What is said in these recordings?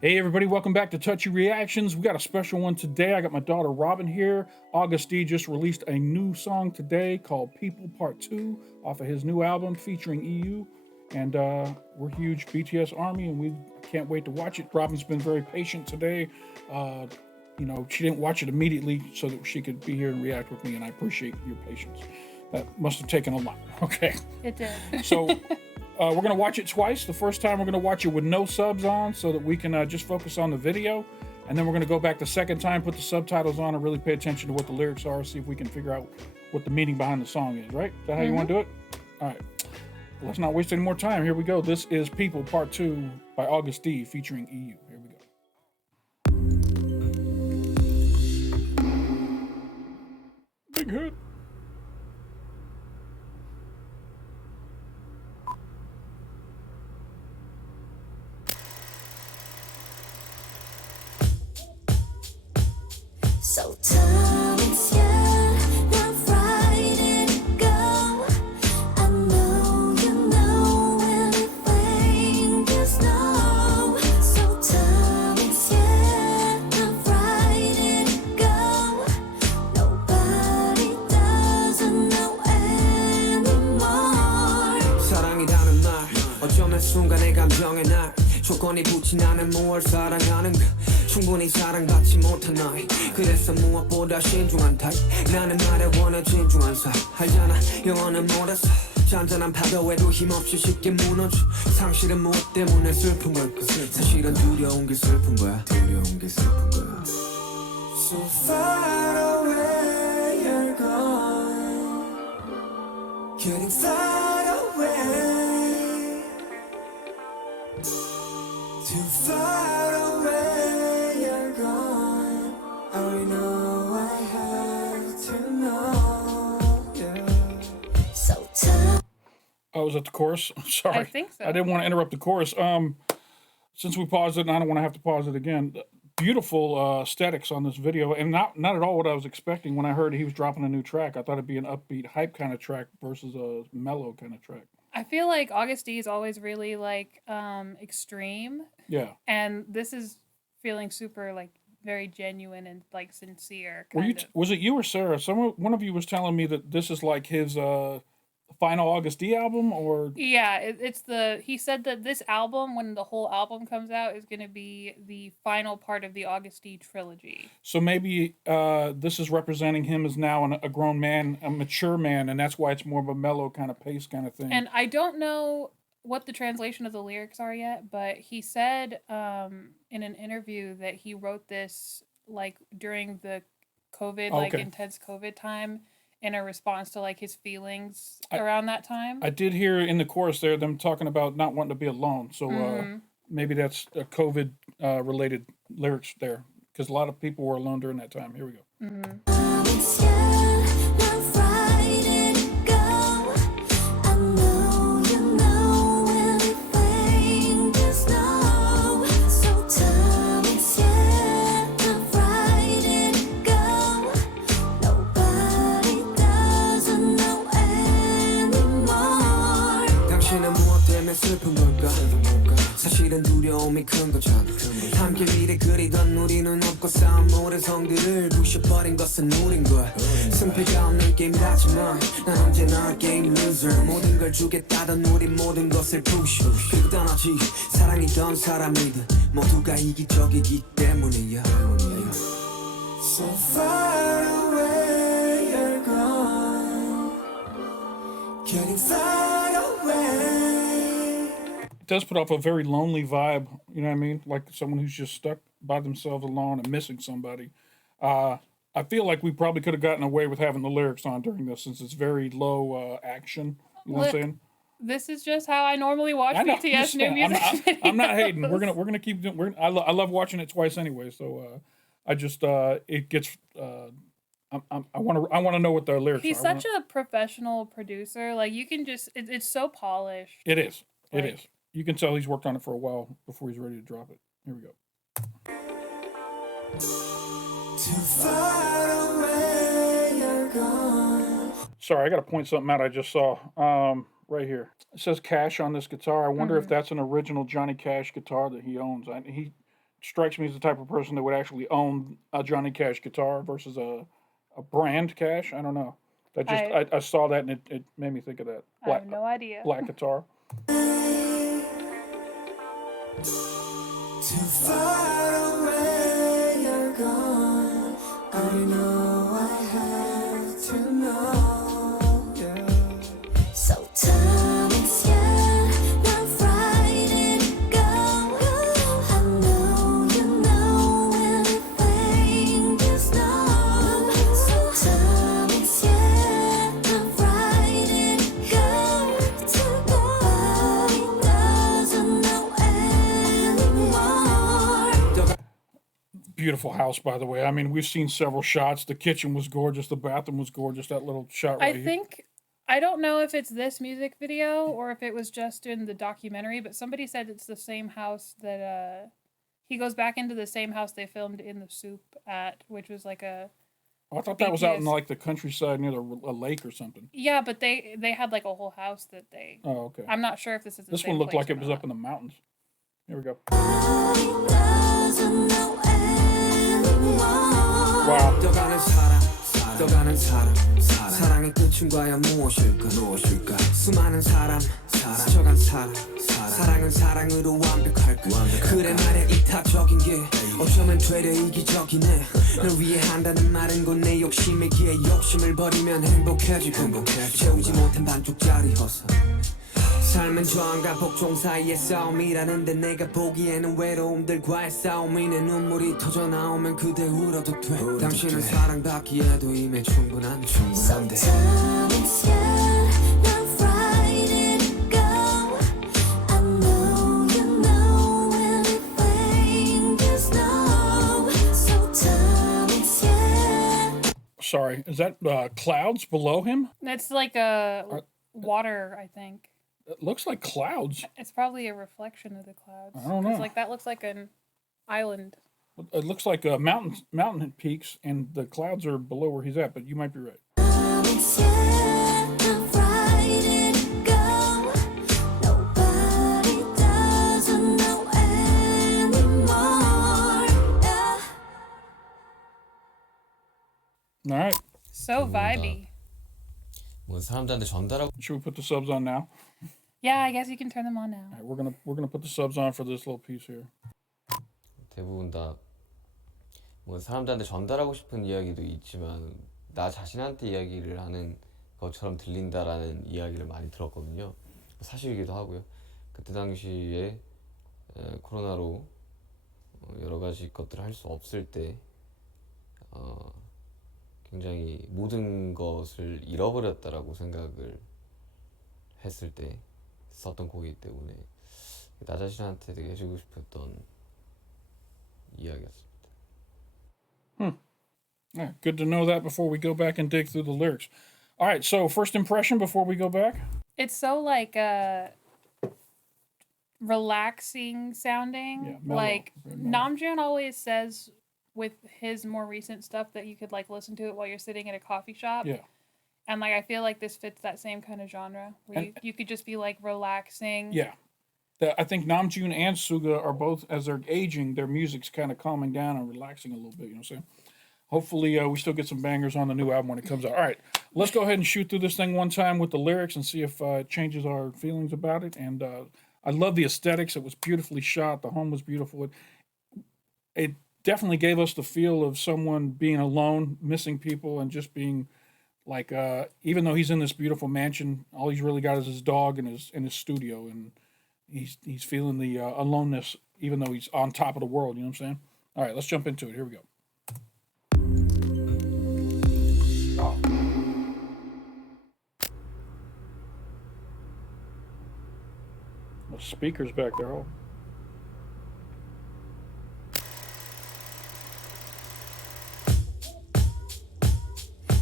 Hey everybody, welcome back to Touchy Reactions. We got a special one today. I got my daughter Robin here. Agust D just released a new song today called Pt.2 off of his new album featuring EU. And we're huge BTS Army and we can't wait to watch it. Robin's been very patient today. Uh, she didn't watch it immediately so that she could be here and react with me, and I appreciate your patience. That must have taken a lot. Okay. It did. So we're going to watch it twice. The first time we're going to watch it with no subs on so that we can just focus on the video. And then we're going to go back the second time, put the subtitles on, and really pay attention to what the lyrics are, see if we can figure out what the meaning behind the song is, right? Is that how you want to do it? All right. Well, let's not waste any more time. Here we go. This is People Part 2 by Agust D featuring EU. Here we go. Big hit. So time is not Friday to go. I know you know anything just know. So time is not Friday to go. Nobody doesn't know anymore. 사랑이라는 말 어쩌면 순간의 감정의 날 조건이 붙진 않은 무얼 사랑하는 그 충분히 사랑받지 못한 나이 그래서 무엇보다 신중한 타입 나는 말에 원해 진중한 사 알잖아 영원은 못했어 잔잔한 파도에도 힘없이 쉽게 무너져 상실은 무엇 때문에 슬픈 걸까 사실은 두려운 게 슬픈 거야 두려운 게 슬픈 거야 So far away you're gone Getting far away Too far away you're gone I know I have to know yeah. So time. Oh, was that the chorus? Sorry. I think so. I didn't want to interrupt the chorus. Since we paused it, and I don't want to have to pause it again. Beautiful aesthetics on this video, and not at all what I was expecting when I heard he was dropping a new track. I thought it'd be an upbeat, hype kind of track versus a mellow kind of track. I feel like Agust D is always really like extreme, Yeah. and this is feeling super like very genuine and like sincere. Were you? Was it you or Sarah? One of you was telling me that this is like his final Agust D album, or Yeah, it's the. He said that this album, when the whole album comes out, is going to be the final part of the Agust D trilogy. so maybe this is representing him as now a grown man, a mature man, and that's why it's more of a mellow kind of pace kind of thing. And I don't know what the translation of the lyrics are yet, but he said in an interview that he wrote this like during the COVID, like Okay. intense COVID time, in a response to like his feelings around that time. I did hear in the chorus there them talking about not wanting to be alone. So maybe that's a COVID related lyrics there, because a lot of people were alone during that time. Here we go. Time is not Friday to go. I know you know anything just know. So time is not Friday to go. Nobody doesn't know anymore. 당신은 무엇 때문에 슬픈 걸까 사실은 두려움이 큰 거잖아 함께 미래 그리던 우리는 없고 쌓은 모든 성들을 부셔버린 것은 우린 거야 승패가 없는 게임이라지만 난 언제나 게임 loser 모든 걸 주겠다던 우린 모든 것을 push 그리고 떠나지 사랑이던 사람이든 모두가 이기적이기 때문이야 So far away you're gone Getting far away It does put off a very lonely vibe. You know what I mean? Like someone who's just stuck by themselves alone and missing somebody. I feel like we probably could have gotten away with having the lyrics on during this, since it's very low action. You know what I'm saying? This is just how I normally watch I know, BTS new I'm music. I'm not hating. videos. We're gonna keep doing. I love watching it twice anyway. So I just it gets. I want to know what the lyrics He's are. such a professional producer. Like you can just, it's so polished. It is. It Like- is. You can tell he's worked on it for a while before he's ready to drop it. Here we go. Too far away you're gone Sorry, I got to point something out I just saw. Right here. It says Cash on this guitar. I wonder if that's an original Johnny Cash guitar that he owns. He strikes me as the type of person that would actually own a Johnny Cash guitar versus a brand Cash. I don't know. That just I saw that and it made me think of that. I have no idea. Black guitar. Too far away, you're gone. I know I have to know. So time is not frightened, go. I know you know anything, just know. So time is not frightened, go. Nobody doesn't know anymore. Beautiful house, by the way. I mean, we've seen several shots. The kitchen was gorgeous. The bathroom was gorgeous. That little shot right here. I don't know if it's this music video or if it was just in the documentary, but somebody said it's the same house that he goes back into the same house they filmed In the Soup at, which was like a. I thought that was out in like the countryside near a lake or something. Yeah, but they had like a whole house that they. Oh, okay. I'm not sure if this is the This same one looked place like it or was not. up in the mountains. Here we go. Doesn't know anymore. Wow. 떠가는 떠가는 사랑의 끝은 과연 무엇일까 수많은 사람 스쳐간 사랑은 사랑으로 완벽할까 그래 말야 이타적인 게 어쩌면 되려 이기적이네 널 위해 한다는 말은 곧 내 욕심이기에 욕심을 버리면 행복해지고 채우지 못한 반쪽짜리 허서 삶은 저항과 복종 사이의 싸움이라는데 내가 보기에는 외로움들과의 싸움이 내 눈물이 터져 나오면 그대 울어도 돼 당신은 사랑받기에도 이미 충분한데 Time is not frightened, go. I know you know anything, just know. So time is Sorry, is that clouds below him? It's like a water, I think. It looks like clouds. It's probably a reflection of the clouds. I don't know. 'Cause, like that looks like an island. It looks like mountain peaks, and the clouds are below where he's at. But you might be right. time is not frightened, go. Nobody doesn't know anymore. All right. So vibey. 뭐 사람들한테 전달하고 Should we put the subs on now? Yeah, I guess you can turn them on now. All right, we're gonna put the subs on for this little piece here. 대부분 다 뭐 사람들한테 전달하고 싶은 이야기도 있지만 나 자신한테 이야기를 하는 것처럼 들린다라는 이야기를 많이 들었거든요. 사실이기도 하고요. 그때 당시에 코로나로 여러 가지 것들을 할 수 없을 때 굉장히 모든 것을 잃어버렸다라고 생각을 했을 때 썼던 곡이기 때문에 나 자신한테 되게 해주고 싶었던 이야기였습니다. Yeah, good to know that before we go back and dig through the lyrics. All right, so first impression before we go back. It's so like relaxing sounding. Yeah, mellow, Like very mellow. Namjoon always says with his more recent stuff that you could like listen to it while you're sitting at a coffee shop. Yeah. And like I feel like this fits that same kind of genre where you could just be like relaxing. Yeah. I think Namjoon and Suga are both, as they're aging, their music's kind of calming down and relaxing a little bit. You know what I'm saying? Hopefully, we still get some bangers on the new album when it comes out. All right, let's go ahead and shoot through this thing one time with the lyrics and see if it changes our feelings about it. And I love the aesthetics. It was beautifully shot. The home was beautiful. It definitely gave us the feel of someone being alone, missing people, and just being like, even though he's in this beautiful mansion, all he's really got is his dog and his studio, and he's feeling the aloneness, even though he's on top of the world. You know what I'm saying? All right, let's jump into it. Here we go. The speakers back there. Oh.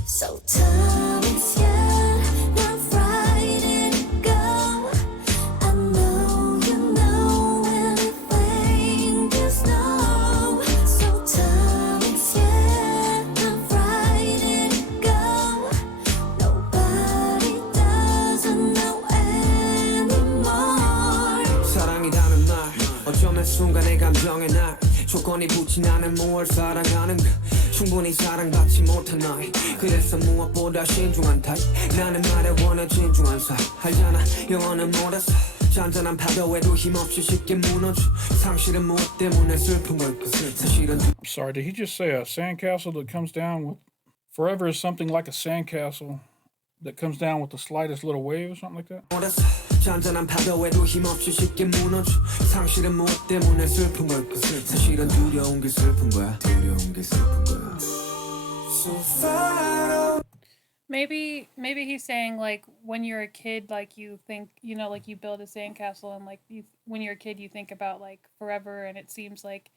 So time is not frightened, go. I know you know anything, just know. So time is not frightened, go. Nobody doesn't know anymore. 사랑이라는 말 어쩌면 순간의 감정의 날 조건이 붙인 나는 뭘 사랑하는가 충분히 사랑받지 못한 나이 그래서 무엇보다 신중한 타입 나는 말에 원해 진중한 사이 알잖아 영어는 못했어 잔잔한 파도에도 힘없이 쉽게 무너져 상실은 무엇 때문에 슬픈 걸까 사실은 Sorry, did he just say a sandcastle that comes down with forever is something like a sandcastle that comes down with the slightest little wave or something like that? 못했어 잔잔한 파도에도 힘없이 쉽게 무너져 상실은 무엇 때문에 슬픈 걸까 사실은 두려운 게 슬픈 거야 두려운 게 슬픈 거야 So far away Maybe he's saying like when you're a kid, like you think like you build a sandcastle and like when you're a kid you think about like forever and it seems like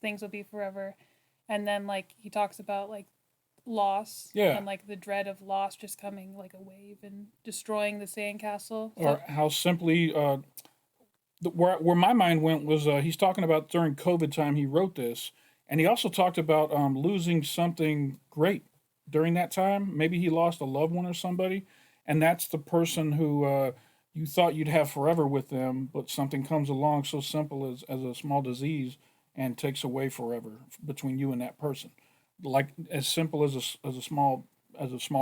things will be forever, and then like he talks about like loss and like the dread of loss just coming like a wave and destroying the sandcastle. Or how simply where my mind went was he's talking about during COVID time he wrote this, and he also talked about losing something great during that time. Maybe he lost a loved one or somebody, and that's the person who you thought you'd have forever with them, but something comes along so simple as a small disease and takes away forever between you and that person, like as simple as a small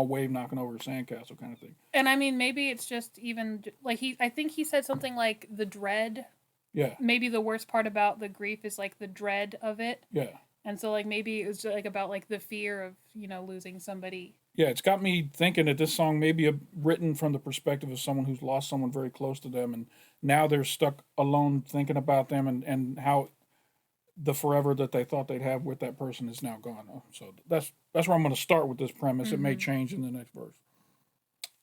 wave knocking over a sandcastle kind of thing. And I mean, maybe it's just even like I think he said something like the dread. Yeah. Maybe the worst part about the grief is like the dread of it. Yeah. And so like maybe it was like about like the fear of, losing somebody. Yeah, it's got me thinking that this song may be written from the perspective of someone who's lost someone very close to them, and now they're stuck alone thinking about them and how the forever that they thought they'd have with that person is now gone. So that's where I'm going to start with this premise. Mm-hmm. It may change in the next verse.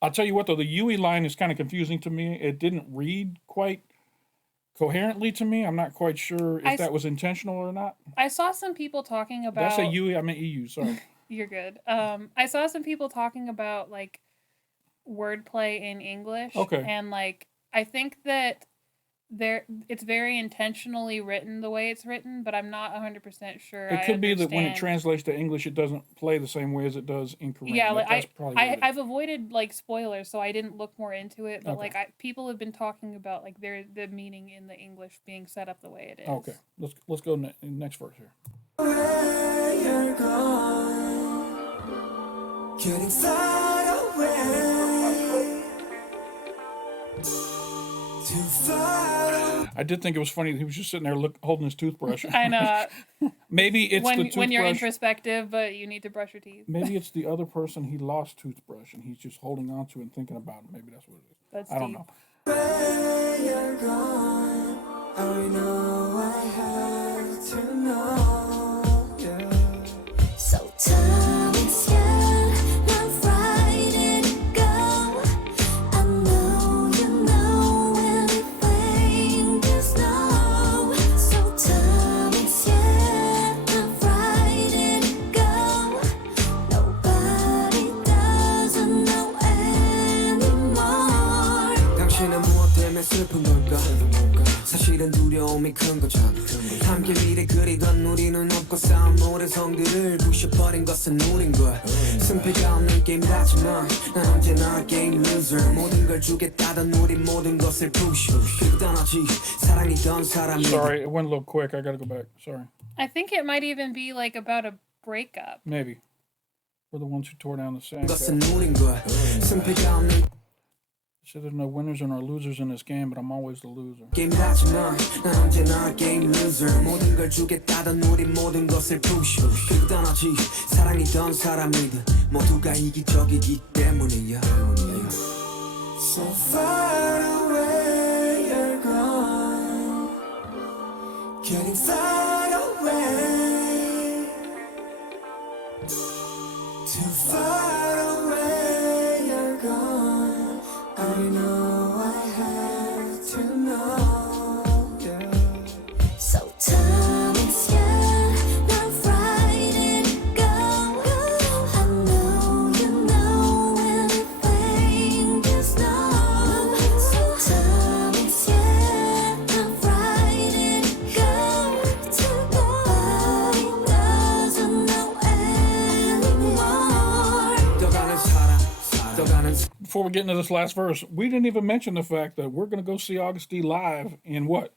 I'll tell you what, though, the Yui line is kind of confusing to me. It didn't read quite coherently to me. I'm not quite sure if that was intentional or not. I saw some people talking about... Did I say Yui? I meant EU, sorry. You're good. I saw some people talking about, like, wordplay in English. Okay. And, like, I think that it's very intentionally written the way it's written, but I'm not 100% sure. It could be that when it translates to English, it doesn't play the same way as it does in Korean. Yeah, like I've avoided like spoilers, so I didn't look more into it. But okay. People have been talking about like the meaning in the English being set up the way it is. Okay, let's go next verse here. Getting far away. Too far. I did think it was funny that he was just sitting there holding his toothbrush. I know. Maybe it's the toothbrush. When you're introspective, but you need to brush your teeth. Maybe it's the other person he lost toothbrush and he's just holding on to it and thinking about it. Maybe that's what it is. I don't know. Where you're gone, I know I have to know. Yeah. So time is young, not right it go. I know you know everything there's no. So time is young, not right it go. Nobody doesn't know anymore. 당신은 무엇 때문에 슬픈 걸까? 사실은 두려움이 큰 거잖아. 함께 미래 그리던 우리는 없고 쌓은 모든 성들을 부셔버린 것은 우린 거야. 승패가 없는 게임이라지만 난 언제나 게임 loser. 모든 걸 주겠다던 우리 모든 것을 push. 그리고 떠나지 사랑이던 사람이. Sorry, it went a little quick. I gotta go back. Sorry. I think it might even be like about a breakup. Maybe. We're the ones who tore down the sand. 것은 우린 거야. 승패가 없는. So there's no winners and no losers in this game, but I'm always the loser. 게임이라지만 난 언제나 게임 loser. 모든 걸 주겠다던 우리 모든 것을 push. 그리고 떠나지 사랑이던 사람이든 모두가 이기적이기 때문이야. So far away you're gone. Getting far away. Too far away you're gone. I know I have to know. Yeah. So time is young, not right it go. I know you know everything there's no. So time is young, not right it go. Nobody doesn't know anymore. 떠가는 사랑, 떠가는 Before we get into this last verse, we didn't even mention the fact that we're going to go see Agust D live in what?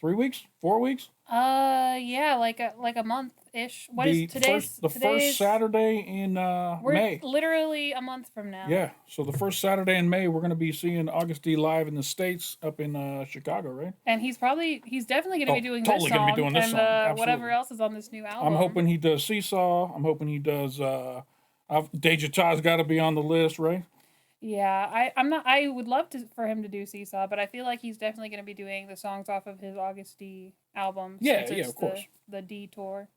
3 weeks, 4 weeks. Yeah, like a month ish. What is today's? First Saturday in We're May. literally a month from now. Yeah, so the first Saturday in May, we're going to be seeing Agust D live in the States up in Chicago, right? And he's definitely going to be doing totally this song gonna be doing this and song, absolutely. whatever else is on this new album. I'm hoping he does Seesaw. I'm hoping he does. Deja Cha's got to be on the list, right? Yeah, I'm not. I would love for him to do Seesaw, but I feel like he's definitely going to be doing the songs off of his Agust D album. Yeah, since it's of course. The D tour.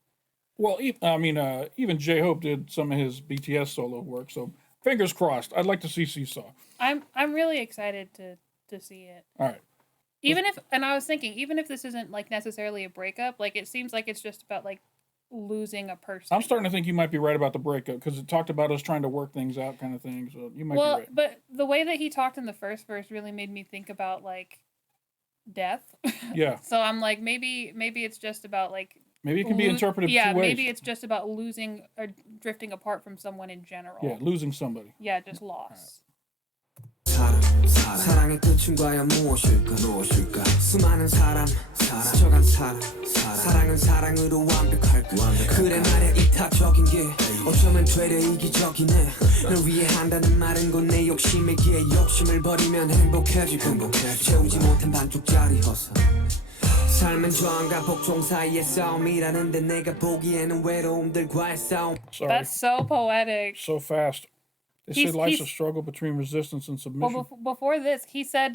Well, even J-Hope did some of his BTS solo work, so fingers crossed. I'd like to see Seesaw. I'm really excited to see it. All right. And I was thinking, even if this isn't like necessarily a breakup, like it seems like it's just about like losing a person. I'm starting to think you might be right about the breakup because it talked about us trying to work things out, kind of thing. So you might be right. But the way that he talked in the first verse really made me think about like death. Yeah. So I'm like, maybe it's just about like. Maybe it can be interpreted two ways. Maybe it's just about losing or drifting apart from someone in general. Yeah, losing somebody. Yeah, just loss. 사랑의 끝은 과연 무엇일까 수많은 사람 스쳐간 사람 사랑은 사랑으로 완벽할까 그래 말야 이타적인 게 어쩌면 되려 이기적이네 널 위해 한다는 말은 곧 내 욕심이기에 욕심을 버리면 행복해지고 채우지 못한 반쪽짜리 허서 삶은 저항과 복종 사이의 싸움이라는데 내가 보기에는 외로움들과의 싸움. Sorry. That's so poetic. So fast. They say life's a struggle between resistance and submission. Well, before this, he said,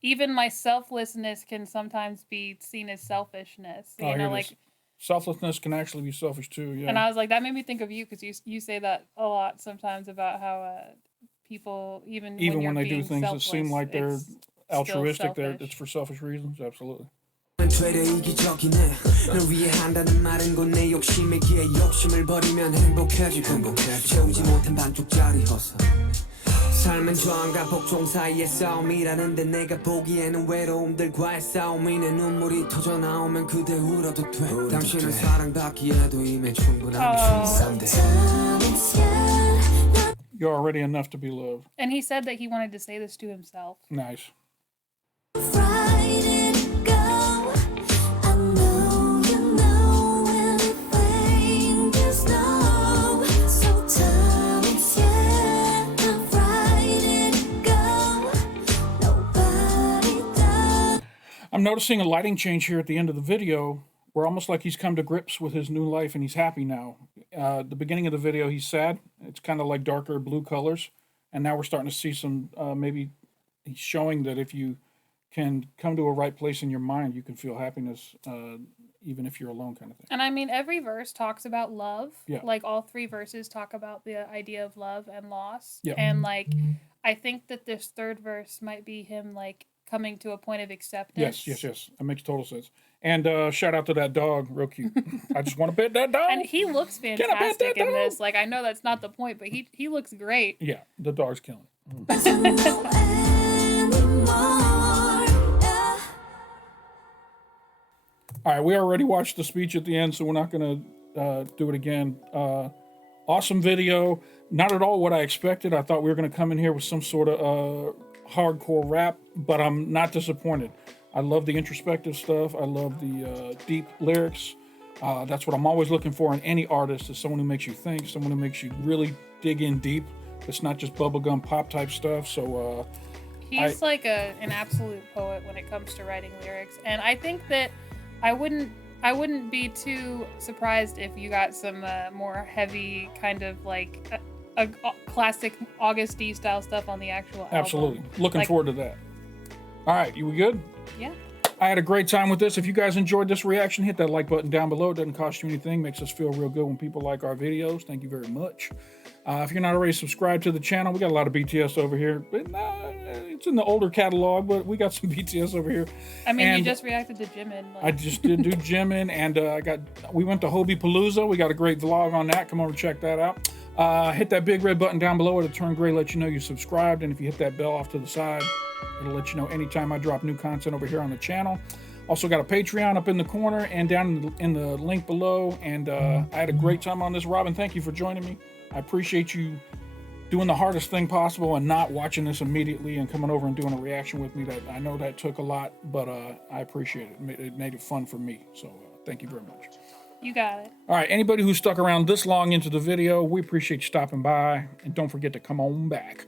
even my selflessness can sometimes be seen as selfishness. You know, like selflessness can actually be selfish too. Yeah. And I was like, that made me think of you because you say that a lot sometimes about how people even when they do things that seem like they're altruistic, it's for selfish reasons. Absolutely. 되려 이기적이네 널 위해 한다는 말은 곧 내 욕심이기에 욕심을 버리면 행복해지고 채우지 못한 반쪽짜리 허서 삶은 저항과 복종 사이의 싸움이라는데 내가 보기에는 외로움들과의 싸움이 내 눈물이 터져 나오면 그대 울어도 돼 당신은 사랑받기에도 이미 충분한 준비인데 You're already enough to be loved. And he said that he wanted to say this to himself. Nice. I'm noticing a lighting change here at the end of the video. We're almost like he's come to grips with his new life and he's happy now. The beginning of the video, he's sad. It's kind of like darker blue colors. And now we're starting to see some, maybe he's showing that if you can come to a right place in your mind, you can feel happiness, even if you're alone, kind of thing. And I mean, every verse talks about love. Yeah. Like all three verses talk about the idea of love and loss. Yeah. And like, I think that this third verse might be him like coming to a point of acceptance. Yes. That makes total sense. And shout out to that dog, real cute. I just want to pet that dog. And he looks fantastic in this. Like, I know that's not the point, but he looks great. Yeah, the dog's killing it. All right, we already watched the speech at the end, so we're not going to do it again. Awesome video. Not at all what I expected. I thought we were going to come in here with some sort of hardcore rap, but I'm not disappointed. I love the introspective stuff. I love the deep lyrics. That's what I'm always looking for in any artist, is someone who makes you think, someone who makes you really dig in deep. It's not just bubblegum pop type stuff. So he's like an absolute poet when it comes to writing lyrics. And I think that I wouldn't be too surprised if you got some more heavy kind of like a classic Agust D style stuff on the actual album. Absolutely. Looking forward to that. All right, we good? Yeah. I had a great time with this. If you guys enjoyed this reaction, hit that like button down below. It doesn't cost you anything. Makes us feel real good when people like our videos. Thank you very much. If you're not already subscribed to the channel, we got a lot of BTS over here. It's in the older catalog, but we got some BTS over here. I mean, you just reacted to Jimin. Like. I just did do Jimin, and we went to Hobie Palooza. We got a great vlog on that. Come over and check that out. Hit that big red button down below. It'll turn gray, let you know you subscribed. And if you hit that bell off to the side, it'll let you know anytime I drop new content over here on the channel. Also got a Patreon up in the corner and down in the link below. And I had a great time on this. Robin, thank you for joining me. I appreciate you doing the hardest thing possible and not watching this immediately and coming over and doing a reaction with me. That I know that took a lot, but I appreciate it. It made it fun for me. So thank you very much. You got it. All right, anybody who stuck around this long into the video, we appreciate you stopping by, and don't forget to come on back.